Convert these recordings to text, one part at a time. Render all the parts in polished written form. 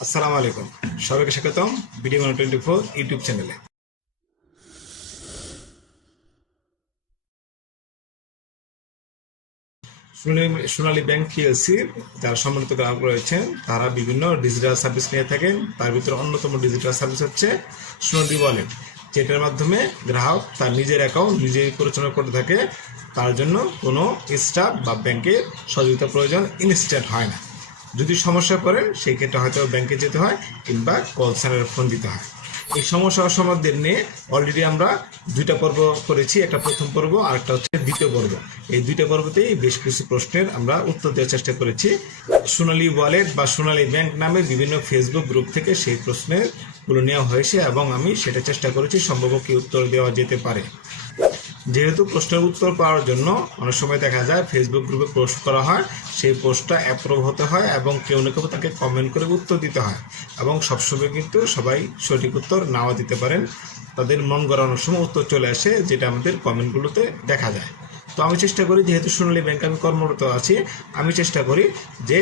আসসালামু আলাইকুম, সবাইকে স্বাগতম বিডি 124 ইউটিউব চ্যানেলে। সোনালী ব্যাংক পিএলসি যারা সম্মানিত গ্রাহক রয়েছেন তারা বিভিন্ন ডিজিটাল সার্ভিস নিয়ে থাকেন। তার ভিতরে অন্যতম ডিজিটাল সার্ভিস হচ্ছে সোনালী ওয়ালেট, যেটার মাধ্যমে গ্রাহক তার নিজের অ্যাকাউন্ট নিজেই পরিচালনা করে থাকে। তার জন্য কোনো স্টাফ বা ব্যাংকের সহযোগিতা প্রয়োজন ইনস্ট্যান্ট হয় না। যদি সমস্যা পড়েন সেই ক্ষেত্রে হয়তো ব্যাংকে যেতে হয় কিংবা কল সেন্টারে ফোন দিতে হয়। এই সমস্যা সমাধান নিয়ে অলরেডি আমরা দুইটা পর্ব করেছি, একটা প্রথম পর্ব আর একটা হচ্ছে দ্বিতীয় পর্ব। এই দুইটা পর্বতেই বেশ কিছু প্রশ্নের আমরা উত্তর দেওয়ার চেষ্টা করেছি। সোনালী ওয়ালেট বা সোনালী ব্যাংক নামে বিভিন্ন ফেসবুক গ্রুপ থেকে সেই প্রশ্নগুলো নেওয়া হয়েছে এবং আমি সেটা চেষ্টা করেছি সম্ভব কি উত্তর দেওয়া যেতে পারে। যেহেতু প্রশ্নের উত্তর পাওয়ার জন্য অনেক সময় দেখা যায় ফেসবুক গ্রুপে পোস্ট করা হয়, সেই পোস্টটা অ্যাপ্রুভ হতে হয় এবং কেউ না কেউ তাকে কমেন্ট করে উত্তর দিতে হয়। এবং সবসময় কিন্তু সবাই সঠিক উত্তর নাও দিতে পারেন, তাদের মন গড়ানোর সময় উত্তর চলে আসে, যেটা আমাদের কমেন্টগুলোতে দেখা যায়। তো আমি চেষ্টা করি, যেহেতু সোনালী ব্যাংকে আমি কর্মরত আছি, আমি চেষ্টা করি যে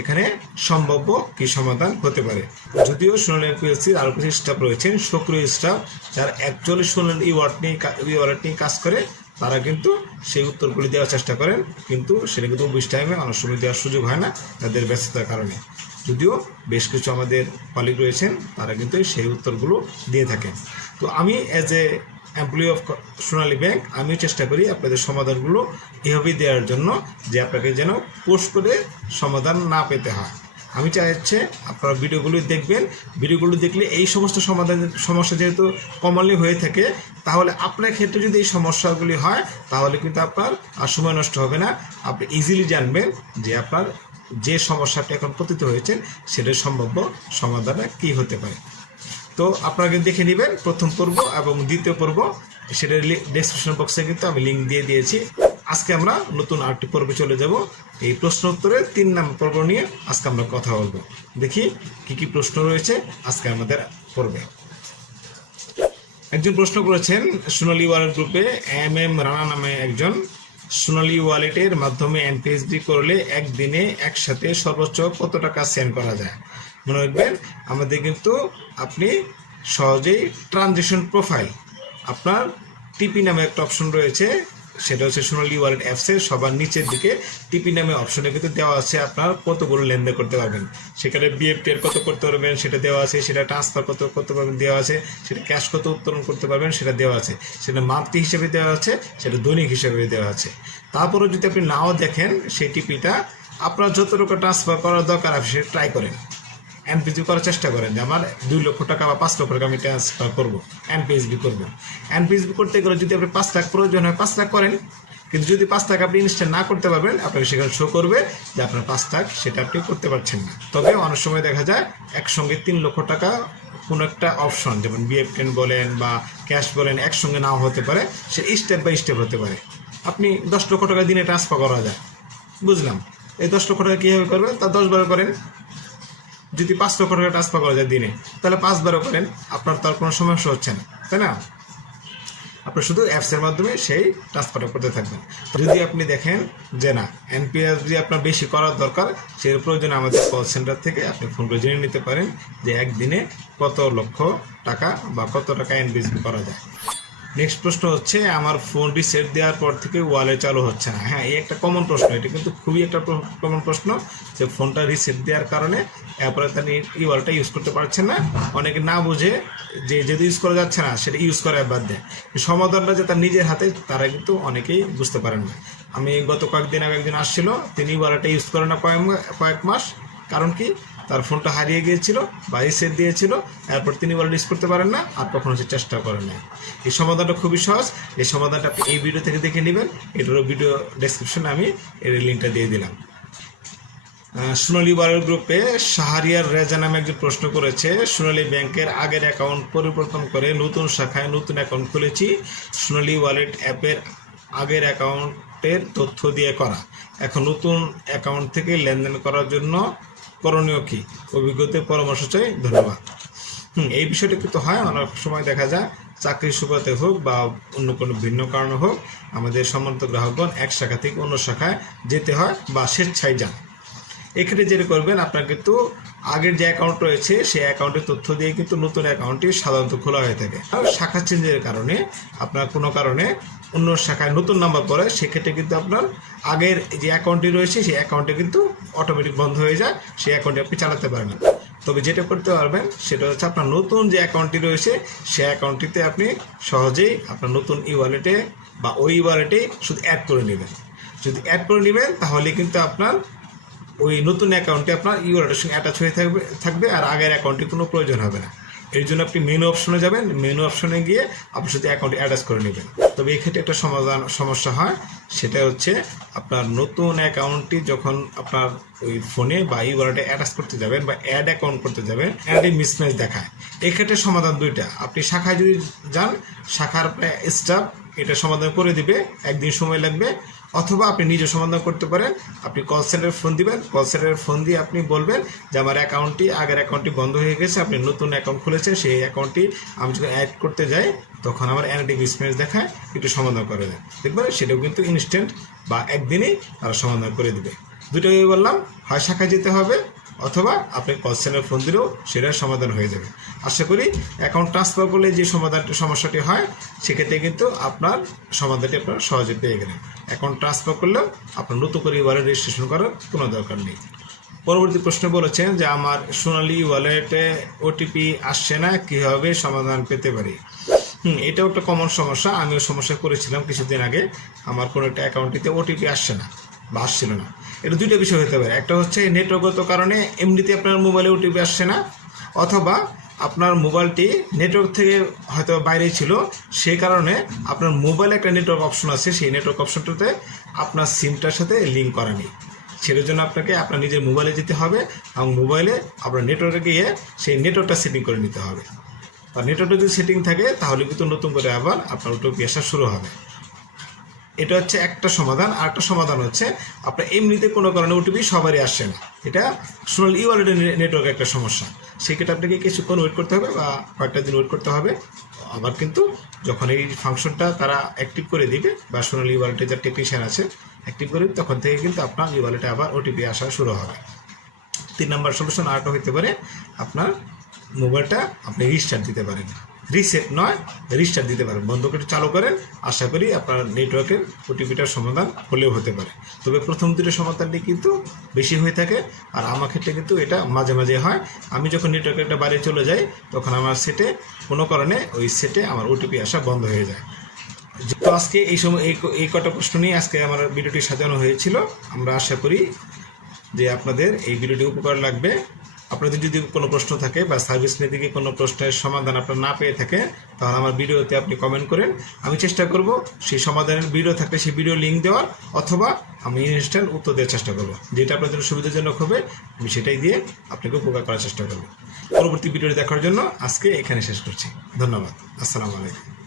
এখানে সম্ভাব্য কি সমাধান হতে পারে। যদিও সোনালী পিএলসির আরও কিছু স্টাফ রয়েছেন, সক্রিয় স্টাফ যারা অ্যাকচুয়ালি সোনালী ওয়ালেট নিয়ে কাজ করে, তারা কিন্তু সেই উত্তরগুলি দেওয়ার চেষ্টা করেন, কিন্তু সেটা কিন্তু অফিস টাইমে অনেক সময় দেওয়ার সুযোগ হয় না তাদের ব্যস্ততার কারণে। যদিও বেশ কিছু আমাদের কলিগ রয়েছেন, তারা কিন্তু সেই উত্তরগুলো দিয়ে থাকেন। তো আমি as a employee of Sonali bank আমি চেষ্টা করি আপনাদের সমাধানগুলো এভাবেই দেওয়ার জন্য, যে আপনাকে যেন পোস্ট করে সমাধান না পেতে হয়। আমি চাইছে আপনারা ভিডিওগুলো দেখবেন, ভিডিওগুলো দেখলে এই সমস্ত সমস্যা যেহেতু কমনলি হয়ে থাকে, তাহলে আপনার ক্ষেত্রে যদি এই সমস্যাগুলি হয় তাহলে কিন্তু আপনার আর সময় নষ্ট হবে না। আপনি ইজিলি জানবেন যে আপনার যে সমস্যাটা এখন পতিত হয়েছেন সেটার সম্ভাব্য সমাধান কী হতে পারে। তো আপনারা কিন্তু দেখে নেবেন প্রথম পর্ব এবং দ্বিতীয় পর্ব, সেটার ডেসক্রিপশন বক্সে কিন্তু আমি লিঙ্ক দিয়ে দিয়েছি। আজকে আমরা নতুন আরেকটি পর্বে চলে যাব। এই প্রশ্ন উত্তরের 3 নম্বর পর্ব নিয়ে আজকে আমরা কথা বলবো। দেখি কি কি প্রশ্ন রয়েছে আজকে আমাদের পর্বে। একজন প্রশ্ন করেছেন সোনালী ওয়ালেট গ্রুপে এম রানা নামে একজন, সোনালী ওয়ালেটের মাধ্যমে এনপিএসবি করলে একদিনে একসাথে সর্বোচ্চ কত টাকা সেন্ড করা যায়? মনে রাখবেন, আমাদের কিন্তু আপনি সহজেই ট্রানজেকশন প্রোফাইল, আপনার টিপি নামে একটা অপশন রয়েছে, সেটা হচ্ছে সোনালী ওয়ালেট অ্যাপসের সবার নিচের দিকে টিপি নামে অপশনে কিন্তু দেওয়া আছে আপনার কতগুলো লেনদেন করতে পারবেন। সেখানে বিএফটি কত করতে পারবেন সেটা দেওয়া আছে, সেটা ট্রান্সফার কত করতে পারবেন দেওয়া আছে, সেটা ক্যাশ কত উত্তোলন করতে পারবেন সেটা দেওয়া আছে, সেটা মান্থলি হিসেবে দেওয়া আছে, সেটা দৈনিক হিসেবে দেওয়া আছে। তারপরেও যদি আপনি নাও দেখেন সেই টিপিটা, আপনার যতটুকু ট্রান্সফার করার দরকার আপনি সেটা ট্রাই করেন, এনপিএসবি করার চেষ্টা করেন যে আমার 2 লক্ষ টাকা বা 5 লক্ষ টাকা আমি ট্রান্সফার করবো, এনপিএসবি করবো। এনপিএসবি করতে গেলে যদি আপনি 5 লাখ প্রয়োজন হয় 5 লাখ করেন, কিন্তু যদি 5 লাখ আপনি ইনস্ট্যান্ট না করতে পারবেন, আপনাকে সেখানে শো করবে যে আপনার 5 লাখ সেটা আপনি করতে পারছেন না। তবে অনেক সময় দেখা যায় একসঙ্গে 3 লক্ষ টাকা কোনো একটা অপশন, যেমন বিএফ10 বলেন বা ক্যাশ বলেন, একসঙ্গে নাও হতে পারে, সে স্টেপ বাই স্টেপ হতে পারে। আপনি 10 লক্ষ টাকা দিনে ট্রান্সফার করা যায়, বুঝলাম, এই 10 লক্ষ টাকা কীভাবে করবেন তা 10 বার করেন। যদি 5 লক্ষ টাকা ট্রান্সফার করা যায় দিনে, তাহলে 5 বারও করেন, আপনার তার কোনো সমস্যা হচ্ছে না, তাই না? আপনি শুধু অ্যাপসের মাধ্যমে সেই ট্রান্সফারটা করতে থাকবেন। যদি আপনি দেখেন যে না এনপিএসবি আপনার বেশি করার দরকার, সেই প্রয়োজনে আমাদের কল সেন্টার থেকে আপনি ফোন করে জেনে নিতে পারেন যে একদিনে কত লক্ষ টাকা বা কত টাকা এনপিএসবি করা যায়। নেক্সট প্রশ্ন হচ্ছে, আমার ফোন রিসেট দেওয়ার পর থেকে ওয়ালেট চালু হচ্ছে না। হ্যাঁ, এই একটা কমন প্রশ্ন, এটা কিন্তু খুবই একটা কমন প্রশ্ন, যে ফোনটা রিসেট দেওয়ার কারণে এরপরে তার ওয়ালেটটা ইউজ করতে পারছেন না। অনেকে না বুঝে যে যেহেতু ইউজ করা যাচ্ছে না সেটা ইউজ করা বাদ দেয়। সমাধানটা যে তার নিজের হাতে, তারা কিন্তু অনেকেই বুঝতে পারেন না। আমি গত কয়েকদিন আগে একজন আসছিল, তিনি ওয়ালেটটা ইউজ করেন না কয়েক মাস। কারণ কি, তার ফোনটা হারিয়ে গিয়েছিল বা রিসেট দিয়েছিল, এরপর তিনি ওয়ালেট ইউজ করতে পারেন না, আর কখনো সে চেষ্টা করেন না। এই সমাধানটা খুবই সহজ, এই সমাধানটা আপনি এই ভিডিও থেকে দেখে নেবেন। এটারও ভিডিও ডেসক্রিপশনে আমি এর লিঙ্কটা দিয়ে দিলাম। সোনালী ওয়ালেট গ্রুপে শাহরিয়ার রেজা নামে একজন প্রশ্ন করেছে, সোনালী ব্যাংকের আগের অ্যাকাউন্ট পরিবর্তন করে নতুন শাখায় নতুন অ্যাকাউন্ট খুলেছি, সোনালী ওয়ালেট অ্যাপের আগের অ্যাকাউন্টের তথ্য দিয়ে করা, এখন নতুন অ্যাকাউন্ট থেকে লেনদেন করার জন্য করণীয় কি? অভিজ্ঞতার পরামর্শ চাই, ধন্যবাদ। এই বিষয়টা কিন্তু হয়, অনেক সময় দেখা যায় চাকরির সুবাদে হোক বা অন্য কোনো ভিন্ন কারণে হোক, আমাদের সম্মানিত গ্রাহকগণ এক শাখা থেকে অন্য শাখায় যেতে হয় বা স্বেচ্ছায় যান। এক্ষেত্রে যেটা করবেন, আপনার কিন্তু আগের যে অ্যাকাউন্ট রয়েছে সেই অ্যাকাউন্টের তথ্য দিয়ে কিন্তু নতুন অ্যাকাউন্টটি সাধারণত খোলা হয়ে থাকে। আর শাখা চেঞ্জের কারণে আপনার কোনো কারণে অন্য শাখায় নতুন নাম্বার পড়ে, সেক্ষেত্রে কিন্তু আপনার আগের যে অ্যাকাউন্টটি রয়েছে সেই অ্যাকাউন্টে কিন্তু অটোমেটিক বন্ধ হয়ে যায়, সেই অ্যাকাউন্টে আপনি চালাতে পারেন না। তবে যেটা করতে পারবেন সেটা হচ্ছে আপনার নতুন যে অ্যাকাউন্টটি রয়েছে সেই অ্যাকাউন্টটিতে আপনি সহজেই আপনার নতুন ওয়ালেটে বা ওই ওয়ালেটে শুধু অ্যাড করে নেবেন। যদি অ্যাড করে নেবেন তাহলে কিন্তু আপনার ওই নতুন অ্যাকাউন্টে আপনার ওয়ালেটের সঙ্গে অ্যাটাচ হয়ে থাকবে আর আগের অ্যাকাউন্টে কোনো প্রয়োজন হবে না। এর জন্য আপনি মেনু অপশনে যাবেন, মেনু অপশনে গিয়ে আপনি শুধু অ্যাকাউন্টে অ্যাটাচ করে নেবেন। তবে এক্ষেত্রে একটা সমস্যা হয়, সেটা হচ্ছে আপনার নতুন অ্যাকাউন্টটি যখন আপনার ওই ফোনে বা ওয়ালেটে অ্যাটাচ করতে যাবেন বা অ্যাড অ্যাকাউন্ট করতে যাবেন, অ্যাডে মিসম্যাচ দেখায়। এক্ষেত্রে সমাধান দুইটা, আপনি শাখায় যদি যান, শাখার স্টাফ এটা সমাধান করে দিবে, একদিন সময় লাগবে। অথবা আপনি নিজে সমাধান করতে পারেন, আপনি কল সেন্টারে ফোন দিবেন, কল সেন্টারে ফোন দিয়ে আপনি বলবেন যে আমার অ্যাকাউন্টটি আগের অ্যাকাউন্টটি বন্ধ হয়ে গেছে, আপনি নতুন অ্যাকাউন্ট খুলেছেন, সেই অ্যাকাউন্টটি আমি যখন অ্যাড করতে যাই তখন আমার অ্যাড মিসম্যাচ দেখায়, একটু সমাধান করে দেয়, দেখবেন সেটাও কিন্তু ইনস্ট্যান্ট বা একদিনেই তারা সমাধান করে দেবে। দুটোই বললাম, হয় শাখায় যেতে হবে অথবা আপনি কল সেন্টারে ফোন দিলেও সেটার সমাধান হয়ে যাবে। আশা করি অ্যাকাউন্ট ট্রান্সফার করলে যে সমস্যাটি হয় সেক্ষেত্রে কিন্তু আপনার সমাধানটি আপনারা সহজে পেয়ে গেলেন। অ্যাকাউন্ট ট্রান্সফার করলেও আপনার নতুন করে ওয়ালেট রেজিস্ট্রেশন করার কোনো দরকার নেই। পরবর্তী প্রশ্ন বলেছেন যে আমার সোনালী ওয়ালেটে ওটিপি আসছে না, কীভাবে সমাধান পেতে পারি? এটাও একটা কমন সমস্যা, আমিও সমস্যা করেছিলাম কিছুদিন আগে। আমার কোনো একটা অ্যাকাউন্টটিতে ওটিপি আসছে না বা আসছিল না। এটা দুইটা বিষয় হতে পারে, একটা হচ্ছে নেটওয়ার্কগত কারণে এমনিতে আপনার মোবাইলে ওটিপি আসছে না, অথবা আপনার মোবাইলটি নেটওয়ার্ক থেকে হয়তো বাইরে ছিল, সেই কারণে আপনার মোবাইলে একটা নেটওয়ার্ক অপশন আছে, সেই নেটওয়ার্ক অপশনটাতে আপনার সিমটার সাথে লিঙ্ক করা নেই। সেটার জন্য আপনাকে আপনার নিজের মোবাইলে যেতে হবে এবং মোবাইলে আপনার নেটওয়ার্কে গিয়ে সেই নেটওয়ার্কটা সেটিং করে নিতে হবে। আর নেটওয়ার্কটা যদি সেটিং থাকে তাহলে কিন্তু নতুন করে আবার আপনার ওটিপি আসা শুরু হবে। এটা হচ্ছে একটা সমাধান। আর একটা সমাধান হচ্ছে আপনার এমনিতে কোনো কারণে ওটিপি সবারই আসছে না, এটা সোনালী ওয়ালেটের নেটওয়ার্কের একটা সমস্যা। সেক্ষেত্রে আপনাকে কিছুক্ষণ ওয়েট করতে হবে বা কয়েকটা দিন ওয়েট করতে হবে। আবার কিন্তু যখন এই ফাংশনটা তারা অ্যাক্টিভ করে দিবে বা সোনালী ওয়ালেটের যে টেকনিশিয়ান আছে অ্যাক্টিভ করে দিবে, তখন থেকে কিন্তু আপনার এই ওয়ালেটে আবার ওটিপি আসা শুরু হবে। 3 নম্বর সলিউশন আরেকটা হতে পারে, আপনার মোবাইলটা আপনি রিস্টার্ট দিতে পারেন, রিসেট নয় রিস্টার্ট দিতে পারেন, বন্ধ করে চালু করেন। আশা করি আপনার নেটওয়ার্কের ওটিপিটার সমাধান হলেও হতে পারে। তবে প্রথম দুটো সমাধানটি কিন্তু বেশি হয়ে থাকে, আর আমার ক্ষেত্রে কিন্তু এটা মাঝে মাঝে হয়। আমি যখন নেটওয়ার্কের একটা বাইরে চলে যাই তখন আমার সেটে কোনো কারণে ওই সেটে আমার ওটিপি আসা বন্ধ হয়ে যায়। তো আজকে এই কটা প্রশ্ন নিয়ে আজকে আমার ভিডিওটি সাজানো হয়েছিল। আমরা আশা করি যে আপনাদের এই ভিডিওটি উপকার লাগবে। আপনাদের যদি কোনো প্রশ্ন থাকে বা সার্ভিস নিয়ে দিকে কোনো প্রশ্নের সমাধান আপনারা না পেয়ে থাকে, তাহলে আমার ভিডিওতে আপনি কমেন্ট করেন, আমি চেষ্টা করব সেই সমাধানের ভিডিও থাকলে সেই ভিডিও লিঙ্ক দেওয়ার, অথবা আমি ইনস্ট্যান্ট উত্তর দেওয়ার চেষ্টা করব। যেটা আপনাদের জন্য সুবিধাজনক হবে আমি সেটাই দিয়ে আপনাকে উপকার করার চেষ্টা করব। পরবর্তী ভিডিওটি দেখার জন্য আজকে এখানে শেষ করছি। ধন্যবাদ। আসসালামু আলাইকুম।